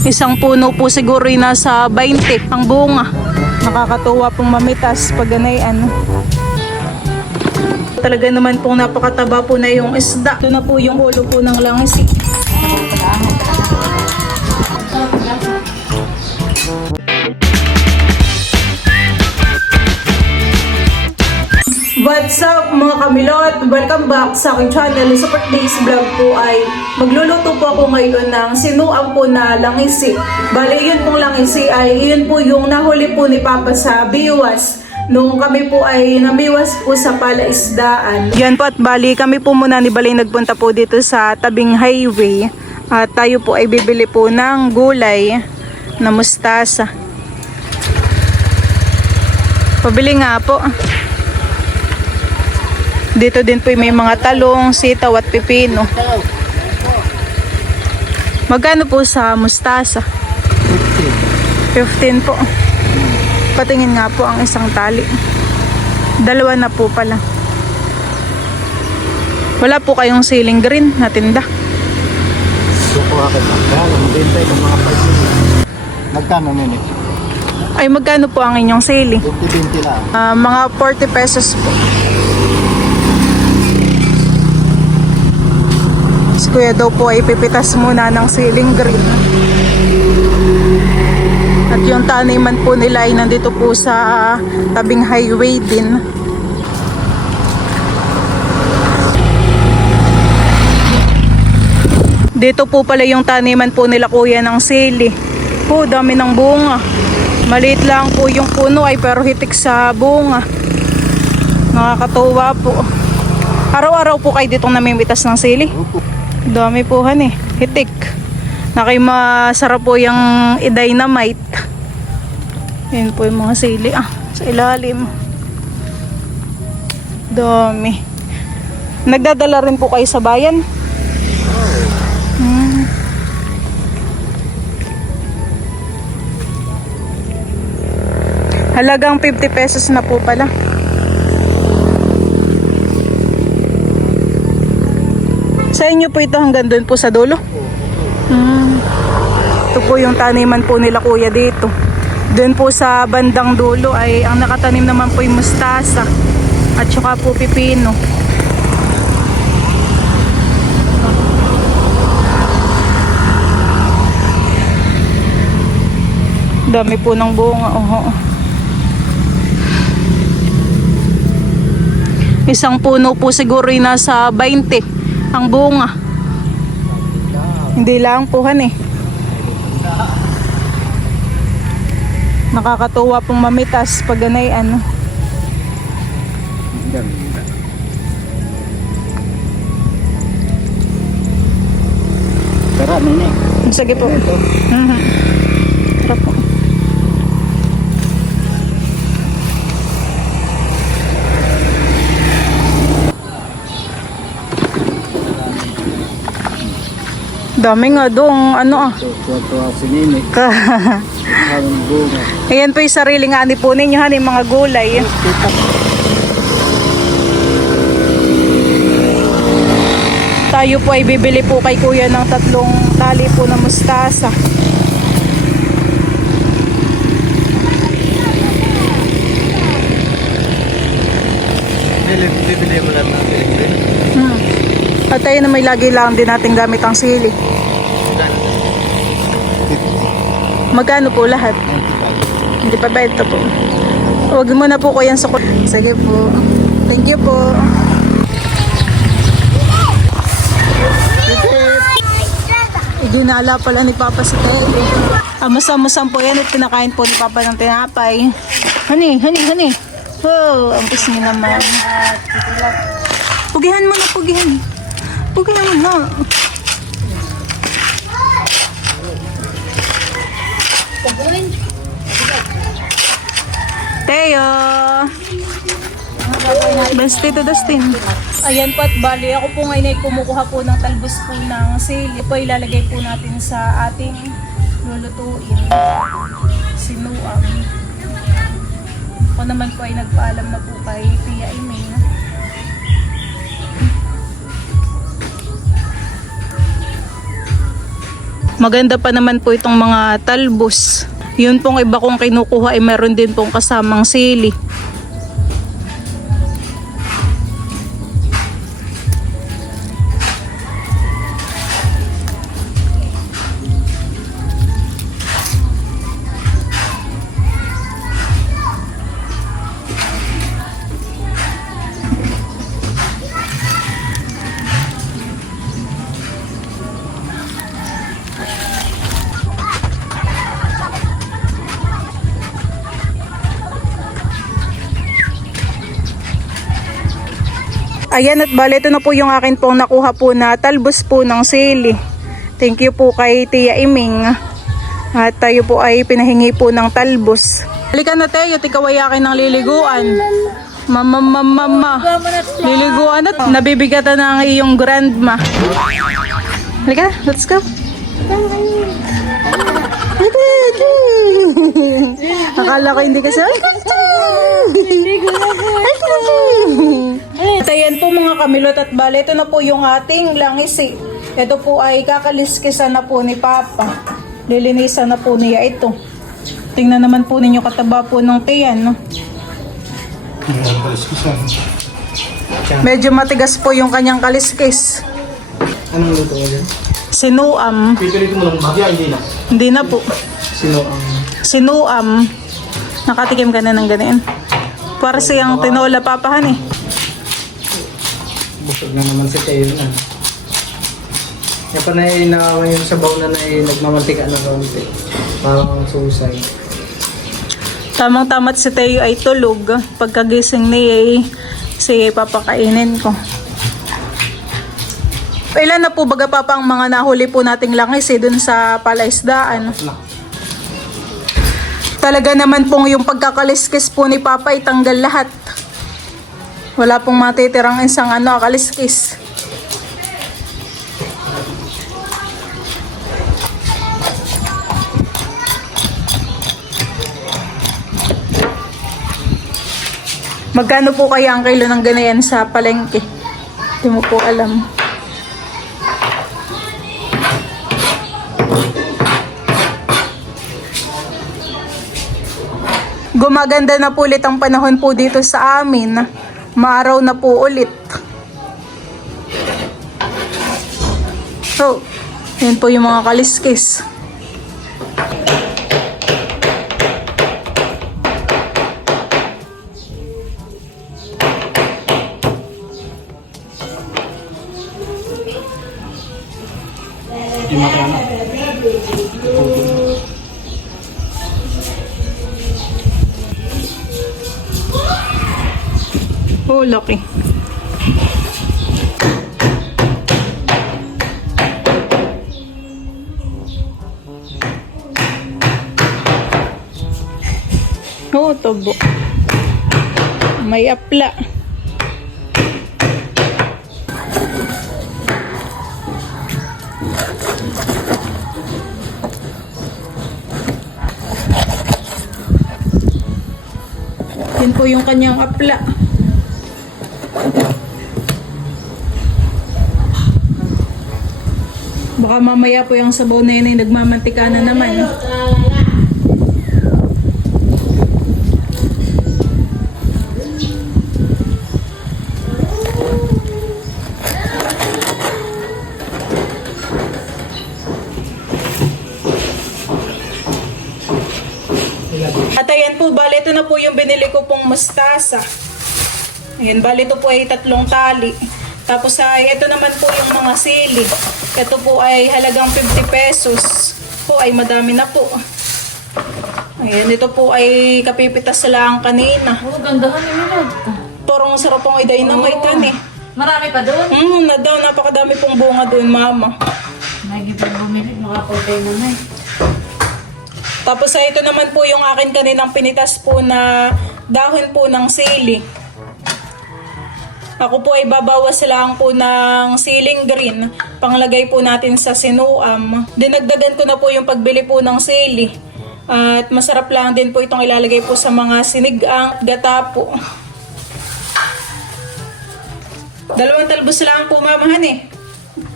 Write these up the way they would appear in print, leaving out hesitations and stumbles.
Isang puno po siguro yung nasa 20 ang bunga. Nakakatuwa pong mamitas pag ganayan. Talaga naman pong napakataba po na yung isda. Ito na po yung ulo po ng langis. What's up mga kamilot? Welcome back sa aking channel. Sa today's vlog po ay magluluto po ako ngayon ng sinuang po na langisi. Bale yun pong langisi ay yun po yung nahuli po ni Papa sa biwas nung kami po ay namiwas po sa palaisdaan. Yan po at bali kami po muna ni Balay nagpunta po dito sa tabing highway. At tayo po ay bibili po ng gulay na mustasa. Pabili nga po. Dito din po may mga talong, sitaw at pipino. Magkano po sa mustasa? 15 po. Patingin nga po ang isang tali. Dalawa na po pala. Wala po kayong siling green na tinda. Sukuha ka na. Kaya maghintay ng mga 5 minutes. Magkano minutes? Ay magkano po ang inyong siling? 50-20 lang. Mga 40 pesos po. Si Kuya daw po ay pipitas muna ng siling green. At yung taniman po nila ay nandito po sa tabing highway din. Dito po pala yung taniman po nila kuya ng sili. Po, dami ng bunga. Maliit lang po yung puno ay pero hitik sa bunga. Nakakatuwa po. Araw-araw po kayo ditong namimitas ng sili? Dami po han hitik. Masarap po yung i-dynamite. Yan po yung mga sili sa ilalim. Dami. Nagdadala rin po kayo sa bayan? Halagang 50 pesos na po pala. Sa inyo po ito hanggang doon po sa dulo? Ito po yung taniman po nila kuya dito. Doon po sa bandang dulo ay ang nakatanim naman po yung mustasa at saka po pipino. Dami po ng bunga. Isang puno po siguro yung nasa 20 ang bunga. Hindi lang po Nakakatuwa pong mamitas pag ganayan. Tara, nene. Sige po. Tara po. Dami nga doong Tuwa si Nene. Ang bunga. Ayan po yung sariling ani po ninyo yung mga gulay. Tayo po ay bibili po kay kuya ng 3 tali po na mustasa. Bibili mo lang natin. At tayo na may lagi lang din natin gamit ang sili. Magkano po lahat? Hindi pa ba ito po? Huwag mo na po ko yan sa... Sige po. Thank you po. Idinala pala ni Papa si Teddy. Masam-masam po yan at pinakain po ni Papa ng tinapay. Honey. Oh, ang pis niya naman. Pugihan mo na, pugihan. Pugihan mo na. Teo! Basti to Dustin. Ayan po at bali. Ako po ngayon ay kumukuha po ng talbos po ng sili. Po ilalagay po natin sa ating lulutuin. Sinuang. Ako naman po ay nagpaalam na po kay Tia Aimee. Maganda pa naman po itong mga talbos. Yun pong iba kong kinukuha ay meron din pong kasamang sili. Ayan, at bale, ito na po yung akin pong nakuha po na talbos po ng sili. Thank you po kay Tia Iming. At tayo po ay pinahingi po ng talbos. Halika na Teo, ikaw ay akin ng liliguan. Mama. Liliguan at nabibigatan ng iyong grandma. Halika, let's go. Akala ko hindi kasi. At ayan po mga kamilot at bale, ito na po yung ating langisi. Ito po ay kakaliskisan na po ni Papa. Lilinisan na po niya ito. Tingnan naman po ninyo kataba po ng tiyan, no? Medyo matigas po yung kanyang kaliskis. Anong luto mo dyan? Sinuam. Pipilitin mo lang bagya, hindi na. Hindi na po. Sino ang... Sinuam. Nakatikim ka na ng ganyan. Para siyang tinola papahan eh. Busog na naman si Tayo na. Yan pa na yung sabaw na nagmamantika na kaunti. Parang susay. Tamang-tamat si Teo ay tulog. Pagkagising niya siya papakainin ko. Ilan na po baga papa ang mga nahuli po nating langis dun sa palaisdaan? Talaga naman pong yung pagkakaliskis po ni Papa ay tanggal lahat. Wala pong matitirang isang kaliskis. Magkano po kaya ang kilo ng ganayan sa palengke? Hindi mo po alam. Gumaganda na po ulit ang panahon po dito sa amin. Maaraw na po ulit. So, yan po yung mga kaliskis. Yung makana. Oh, laki. Oh, tobo. May apla. Yan po yung kanyang apla. Baka mamaya po yung sabaw na yun ay nagmamantika na naman. At ayan po, bali ito na po yung binili ko pong mustasa. Ayan, bali ito po ay 3 tali. Tapos ay ito naman po yung mga sili. Ito po ay halagang 50 pesos. Po ay madami na po. Ayan, ito po ay kapipitas lang kanina. Oh, gandahan ni Minod. Torong sarap ang i-dynamite eh. Marami pa doon. Na daw, napakadami pong bunga doon, mama. May gipang bumili, makapultay mo na eh. Tapos ay ito naman po yung akin kaninang pinitas po na dahon po ng sili. Ako po ay babawas lang po ng siling green. Panglagay po natin sa sinuam. Dinagdagan ko na po yung pagbili po ng sili. At masarap lang din po itong ilalagay po sa mga sinigang gata po. 2 talbos lang po mamahan eh.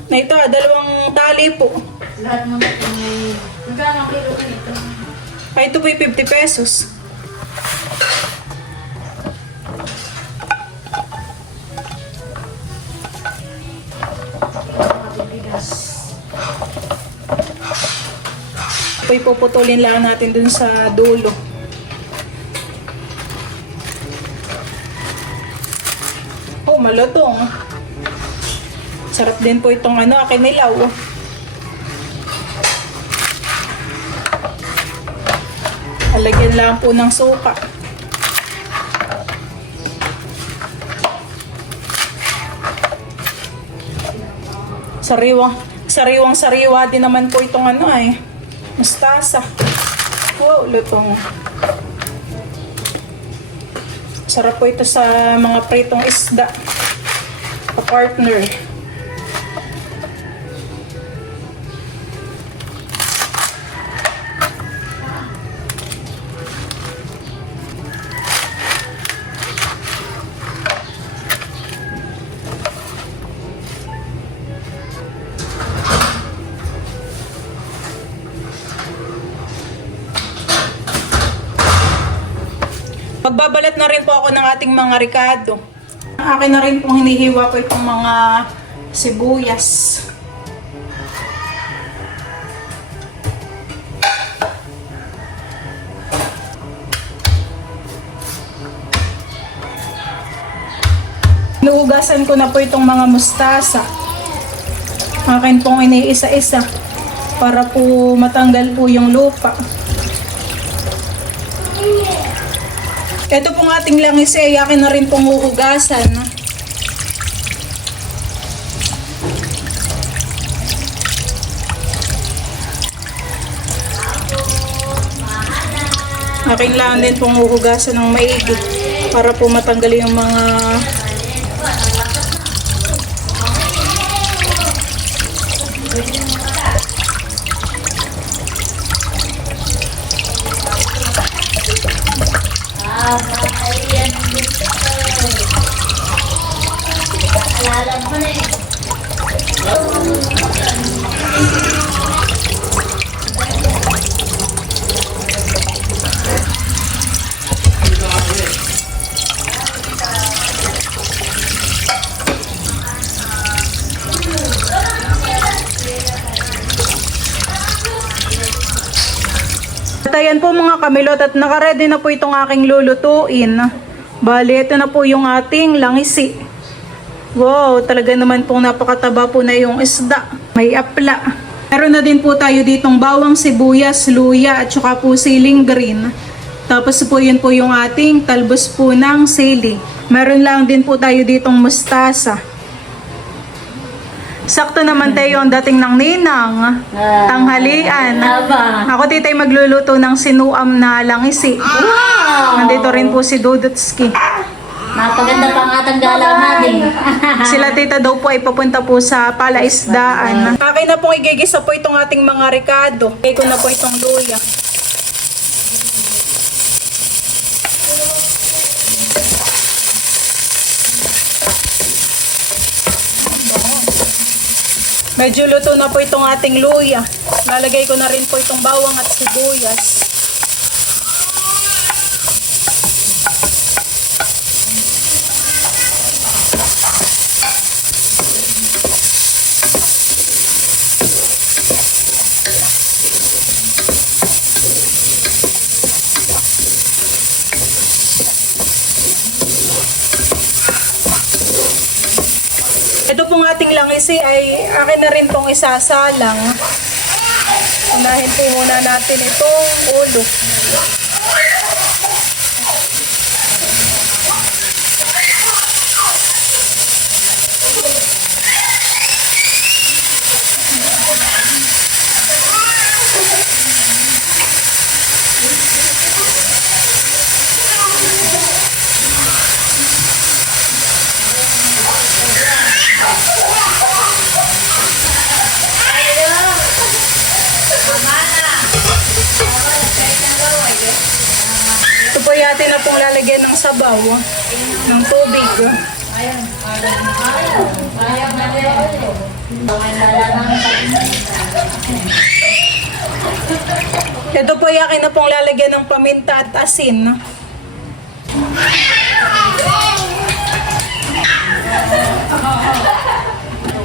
Na ito 2 tali po. Lahat mo na ito may... Magkano ang kilo ka nito? Ay, ito po yung 50 pesos. Bigas. Ito yung puputulin lang natin dun sa dulo. Oh, malutong. Sarap din po itong kinilaw. Alagyan lang po ng suka. Sariwang-sariwa din naman po itong mustasa. Oh, lutong. Sarap po ito sa mga pritong isda. Partner. Magbabalat na rin po ako ng ating mga ricado. Akin na rin pong hinihiwa po itong mga sibuyas. Inuugasan ko na po itong mga mustasa. Akin pong iniisa-isa para po matanggal po yung lupa. Ito pong ating langis akin na rin pong huhugasan. Akin lang din pong huhugasan ng maigi para po matanggal yung mga At ayan po mga kamilot at nakaredy na po itong aking lulutuin. Bali, ito na po yung ating langisi. Wow, talaga naman pong napakataba po na yung isda. May apla. Meron na din po tayo ditong bawang sibuyas, luya at saka po siling green. Tapos po yun po yung ating talbos po ng sili. Meron lang din po tayo ditong mustasa. Sakto naman tayo ang dating ng ninang. Tanghalian. Aba. Ako titay magluluto ng sinuam na langisi. Wow! Nandito rin po si Dudutski. Napaganda pa ang atang galaw natin. Sila tita daw po ay papunta po sa palaisdaan. Akin na pong igigisa po itong ating mga ricado. Kaya ko na po itong luya. Medyo luto na po itong ating luya. Lalagay ko na rin po itong bawang at sibuyas. Ito pong ating langisi ay akin na rin pong isasalang. Unahin po muna natin itong ulo. Ito po yatin na pong lalagyan ng sabaw, ng tubig. Ito po ay akin na pong lalagyan ng paminta at asin.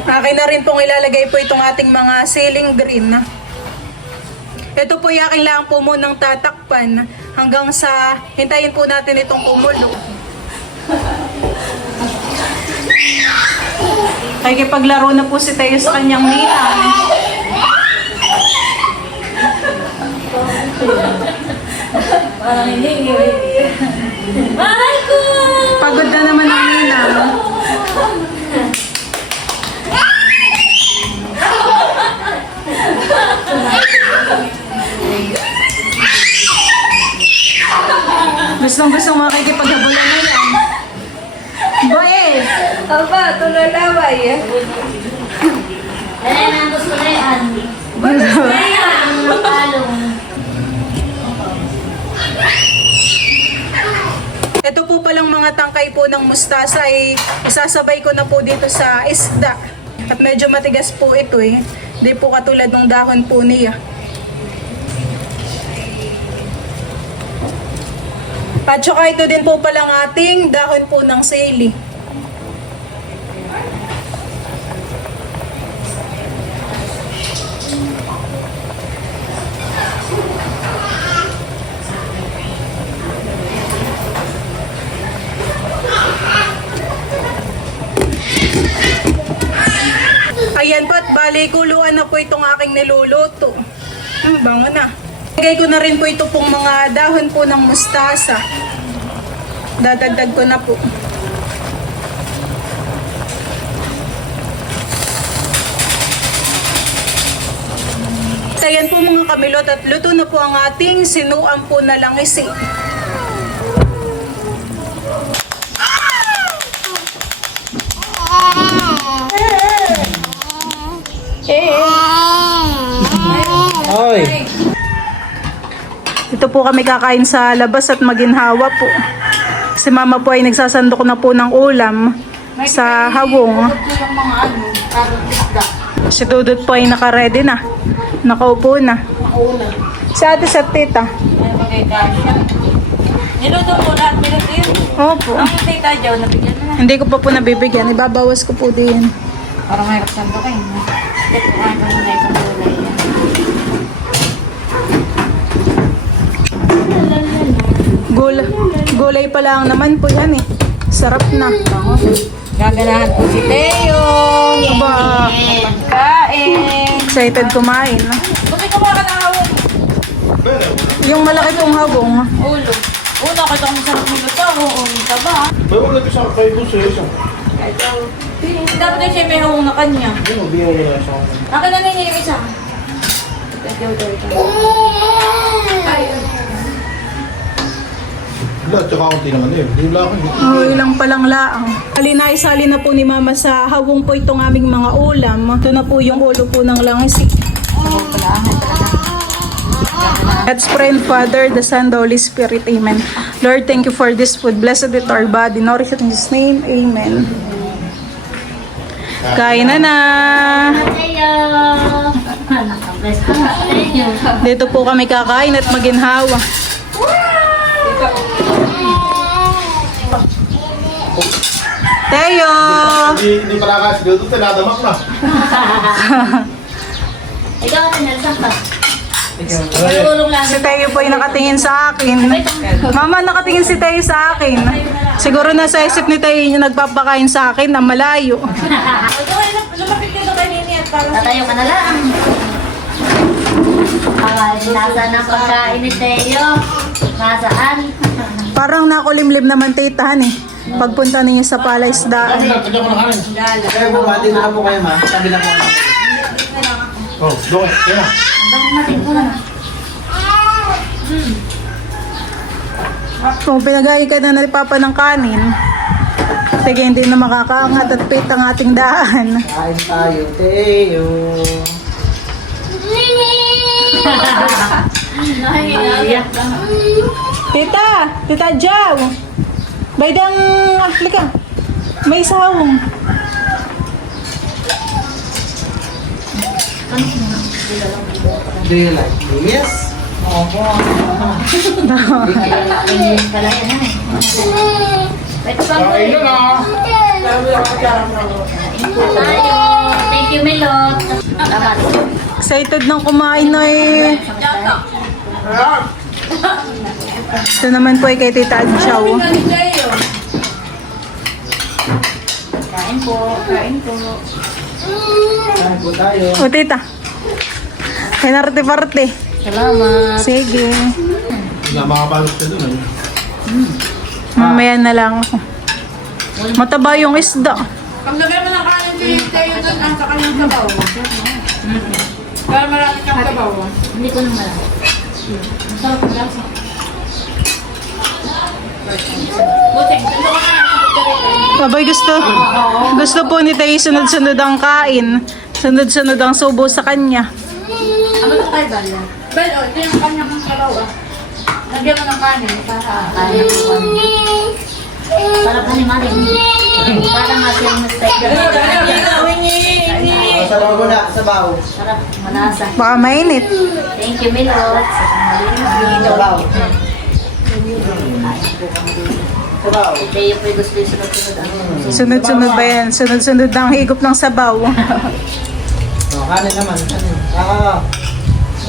Akin na rin pong ilalagay po itong ating mga ceiling green. Ito po ay akin lang po munang tatakpan hanggang sa hintayin po natin itong kumulo. Paglaro na po si Teo sa kanyang ninang. Parang hindi. Mahal ko! Pagod na naman ang ninang. Gustong-gusto makikipaghabulan na yan. Bae! Aba, tulalaway. Dala na ang gusto na yan. Gusto na yan. Ang talong. Ito po palang mga tangkay po ng mustasa ay isasabay ko na po dito sa isda. At medyo matigas po ito eh. Hindi po katulad ng dahon po niya. At saka ito din po palang ating dahon po ng sili. Ayan po at bali kuluan na po itong aking niluluto. Bango na. Lagay ko na rin po ito pong mga dahon po ng mustasa. Dadagdag ko na po. Ayan po mga kamilot at luto na po ang ating sinuam po na langisi. Oy! Ito po kami kakain sa labas at maginhawa po. Si mama po ay nagsasandok na po ng ulam sa hawong. Yung mga tarong isda. Si Dudut po ay nakaredy na. Nakaupo na. Si ate sa tita. Ay, magkakasya. Niluto mo lahat, niluto yun. Opo. Ang tita Joe, nabigyan mo na. Hindi ko pa po nabibigyan. Ibabawas ko po din. Para may raksando kayo. Dito ka na na itong gulay. Gulay pa lang naman po yan eh. Sarap na. Gaganahan po si Teo. Aba, Pagkain. excited kumain. Kasi kumakan na hawong Yung malaki pong habong. ulo. Una ko itong masarap niluto. Oo, taba. May wala ko sa kay Boss eh. Isa. Dapat na siya may hawong na kanya. Ano, bigyan mo na siya. Akin na ninyo yung isa. Wala, tsaka konti naman eh. Hindi wala akong Oh, ilang palang laang. Sali na po ni mama sa hawong po itong aming mga ulam. Ito na po yung ulo po ng langisi. Let's pray in Father, the Son, the Holy Spirit. Amen. Lord, thank you for this food. Blessed it our body. Nourish it in His name. Amen. Kain na na. Tayo! Nakabless ko sa inyo. Dito po kami kakain at maginhawa. Teo! Hindi pala kasi dito, tinadamak na. Ikaw na nalsang ka. Ulong lang. Si Teo po ay nakatingin sa akin. Mama, nakatingin si Teo sa akin. Siguro nasa isip ni Teo yung nagpapakain sa akin na malayo. Lumapit ka kay Nini at para Tatayo ka na lang. Nasaan ang pagkain ni Teo? Nasaan? Parang nakulimlim naman titahan eh. Pagpunta ninyo sa palaisdaan. Kanya ko na kanin. Kaya bumati na po kayo ma. Sabi na po. Oh, doon. Kaya. Bakit natin ko na? Kung pinagay ka na ni Papa ng kanin, sige, hindi na makakaangat at pit ang ating daan. Kain tayo, Teo. Nahihiyak ka. Tita Jow! Baydang, halika. May sawong. Do you like yes? Opo. Pwede pa po. Ayun na. Tayo. Thank you, Milot. Salamat. Excited nang kumain na eh. Ito naman po ay kay Tita Adjaw. Kain po. Kain po. Kain po tayo. O tita. Pinarte-parte. Salamat. Sige. Nga makabalot ka dun. Mamaya na lang ako. Mataba yung isda. Ang lagay mo ng kanin si Teo doon ang sa kanyang sabaw. Para marami kang sabaw. Hindi ko nang malaki. Sarap ang lasa. Butik, ito ka na. Abay gusto po ni Tay sunod-sunod ang kain. Sunod-sunod ang subo sa kanya. Ano ito kay Bala? Bal, ito yung kanyang sabaw ah. Lagyan mo ng kanin para Kaya po kami. Sarap na ni Maring. Parang nga siyang mistake. Sabaw mo na, sabaw. Sarap, malasa. Baka mainit. Thank you, Milot. Sabaw. Sabaw. Teo po yung gusto yung sunod-sunod. Sunod-sunod ba yan? Sunod-sunod ang higop ng sabaw. Oh, kanin naman. Kanin.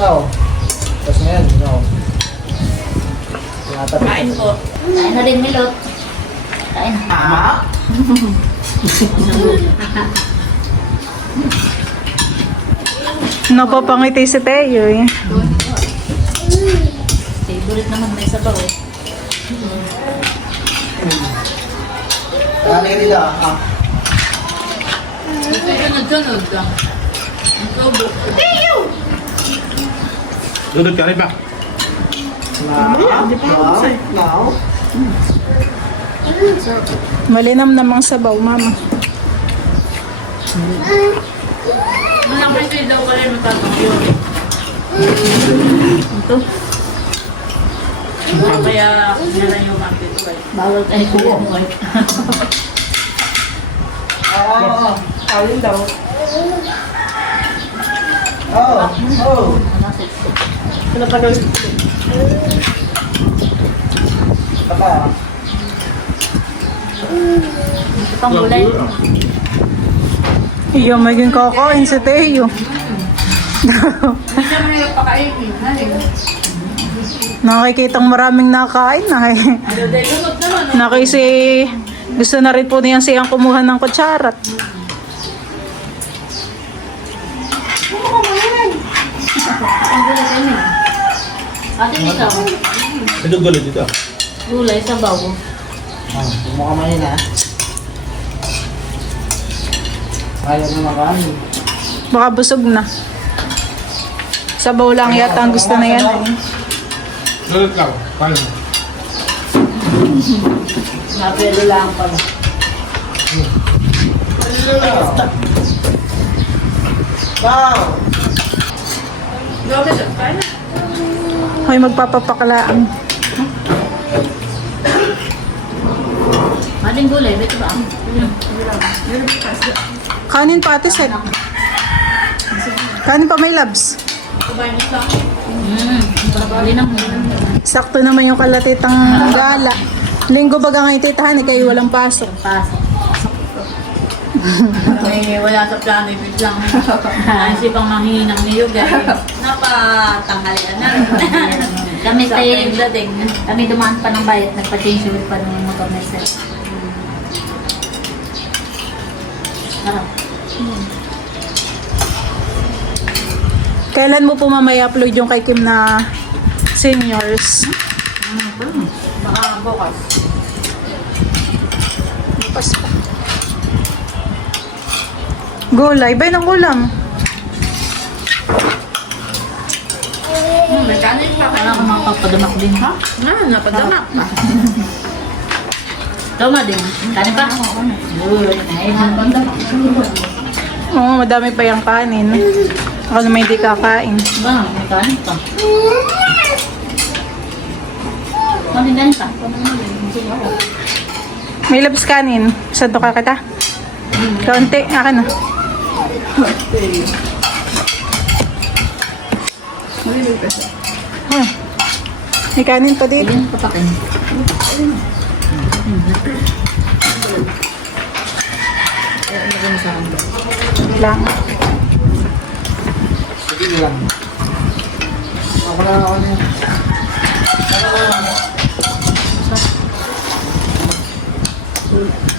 No. Tapos ngayon, no. kain po. Kain na rin, Milot. Kain na. Napapangiti si Teo eh. Favorite naman may sabaw eh. Kanin nila. Ah. Ito yung sunod lang. Ang tubo. Dudot ka rin ba? Now. Malinam namang sabaw, mama. Malaki ito daw ka rin matatang yun. Ito. Kaya meron yung mati ito eh. Bawal tayo kuya mo eh. Oo. Alin daw? Oh. Oh. Papa. Ito pang gulay. Iyo, maging kakain si Teo. Hindi siya mahirap pakainin. Halin. Nakikitang maraming nakain na eh. Ano dahil lumot naman. Nakisi, gusto na rin po niyan siyang kumuha ng kutsarat. Ang gulay kayo eh. Ate, ikaw. Ito gulit dito. Gulay, sabaw. Mukha mahina. Ayaw na makain. Baka busog na. Sabaw lang yata ang gusto na yan eh. Dudot lang. Kain mo. Napelo lang pala. Wow. Grabe siya. Kain na. Hoy, magpapapakalaan. Mating gulay, beto ba? Kanin pa ate, set. Kanin pa may labs. Kumain mo sa Bali na mo. Sakto naman yung kalatitang gala. Linggo baga ngayon titahan, kayo walang pasok. Pasok. may wala sa plano. Biglang naisipang manghingi ng niyog eh. Napatanghalian na. Kami Sa tayo, yung dating. kami dumaan pa ng bayat, nagpa-change oil pa ng motor na set. Sarap. Kailan mo po mamaya upload yung kay Kim na seniors? Baka bukas. Bukas pa. Gulay, bay ng ulam. May kanin pa. Wala akong makapadamak din, ha? Napadamak. Tama din. Kanin pa? Good. Ay, napadamak. Oo, madami pa yung kanin. Ako naman hindi kakain. Ba, may kanin pa. Kanin pa. May labs kanin. Santo ka kita? Kaunti. Akin na. Ah, may kanin pa dito. Yan, papakin. Lang. Sige na lang. Ako na ako na.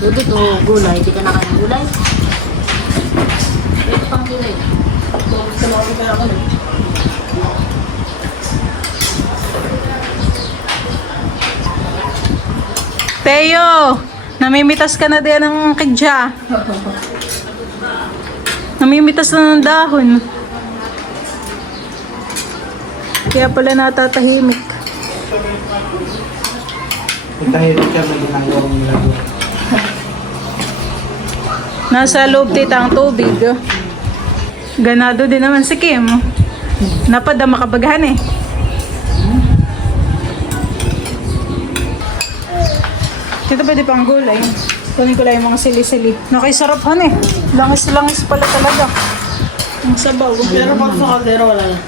Dudut o gulay. Di ka nakain ng gulay. Ito pang gulay. Teo, namimitas ka na din ng kidya. Namimitas na ng dahon. Kaya pala natatahimik. Punta yung teacher na ginagawa mo nila. Nasa loob tita ang tubig. Ganado din naman si Kim. Napadama kabagahan eh. Dito pwede pang gulay. Kunin ko lang yung mga sili-sili. Nakisarap han eh. Langis-langis pala talaga. Ang sabaw. Pero pag sa kaldero, wala na.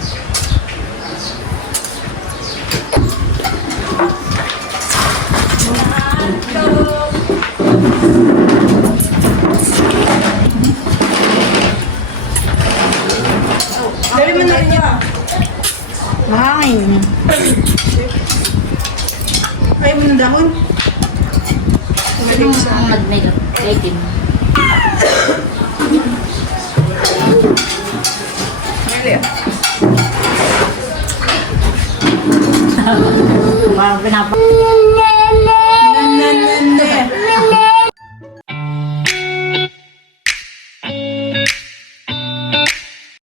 Dali mo na rin yan. Mahangin. Kaya mo ng dahon. Mag-make-up. Bacon. Parang pinapa...